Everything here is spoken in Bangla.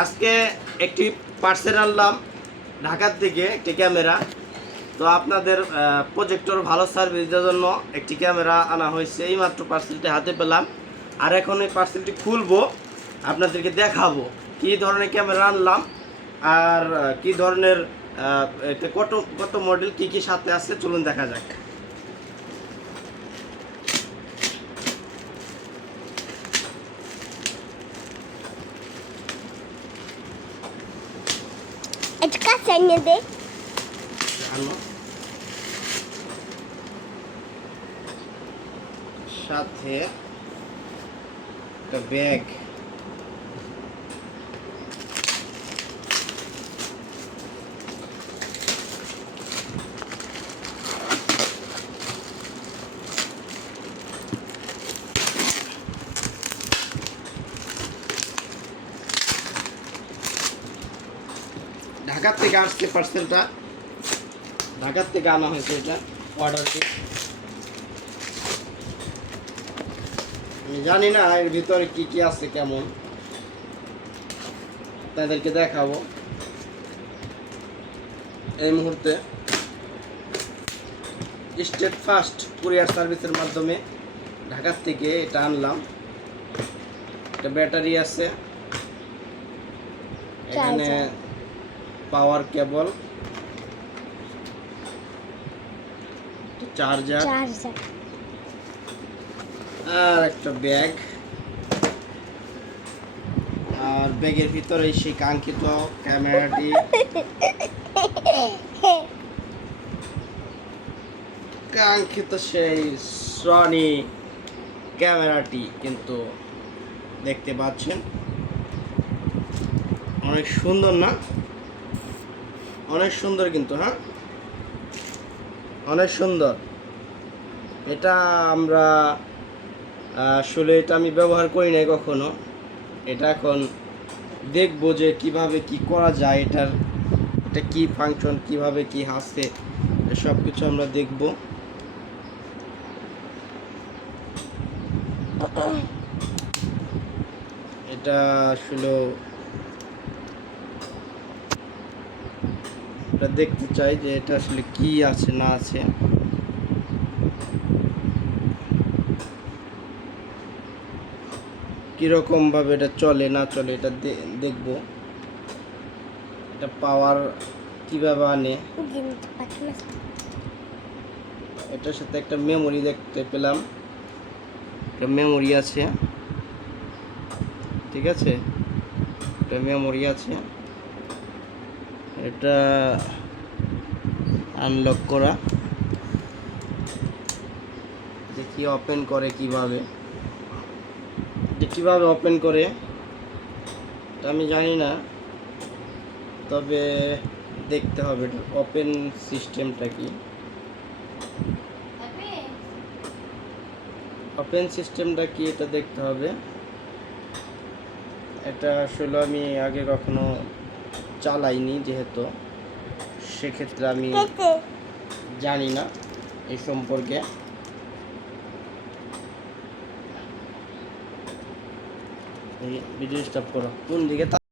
আজকে একটি পার্সেল আনলাম ঢাকার থেকে একটি ক্যামেরা। তো আপনাদের প্রজেক্টর ভালো সার্ভিস দেওয়ার জন্য একটি ক্যামেরা আনা হয়েছে। এই মাত্র পার্সেলটি হাতে পেলাম। আর এখন এই পার্সেলটি খুলবো, আপনাদেরকে দেখাবো কী ধরনের ক্যামেরা আনলাম আর কী ধরনের কত কত মডেল কী কী সাথে আছে, চলুন দেখা যাক। কাছে এনে দে আনো সাথে একটা ব্যাগ ঢাকার থেকে আসছে পার্সেলটা ঢাকার থেকে আনা হয়েছে এটা অর্ডার আমি জানি না এর ভিতরে কি কি আছে, কেমন। তাদেরকে দেখাবো। এই মুহূর্তে স্টেট ফার্স্ট কুরিয়ার সার্ভিসের মাধ্যমে ঢাকার থেকে এটা আনলাম। একটা ব্যাটারি আছে। এখানে. পাওয়ার কেবল। চার্জার। আর একটা ব্যাগ। আর ব্যাগের ভিতরে সেই কাঙ্ক্ষিত ক্যামেরাটি। কাঙ্ক্ষিত সেই সনি ক্যামেরাটি কিন্তু দেখতে পাচ্ছেন। অনেক সুন্দর না? অনেক সুন্দর কিন্তু হ্যাঁ? অনেক সুন্দর। এটা আমরা আসলে এটা আমি ব্যবহার করি নাই কখনো। এটা এখন দেখব যে কীভাবে কি করা যায়, এটার, এটা কি ফাংশন কীভাবে কি আসছে সব কিছু আমরা দেখব। এটা আসলে এটা দেখতে চাই যে এটা আসলে কি আছে, না আছে। কীরকম ভাবে এটা চলে, না চলে, এটা দেখব। এটা পাওয়ার কীভাবে আনে? এটার সাথে একটা মেমোরি দেখতে পেলাম। একটা মেমোরি আছে। ঠিক আছে? একটা মেমোরি আছে। এটা আনলক করা। দেখি ওপেন করে কীভাবে। যে কীভাবে ওপেন করে আমি জানি না। তবে দেখতে হবে ওপেন সিস্টেমটা কি। ওপেন সিস্টেমটা কি এটা দেখতে হবে। এটা আসলে আমি আগে কখনো চালাইনি যেহেতু সেক্ষেত্রে আমি জানি না এই সম্পর্কে। এই ভিডিও স্টপ করো। কোন দিকে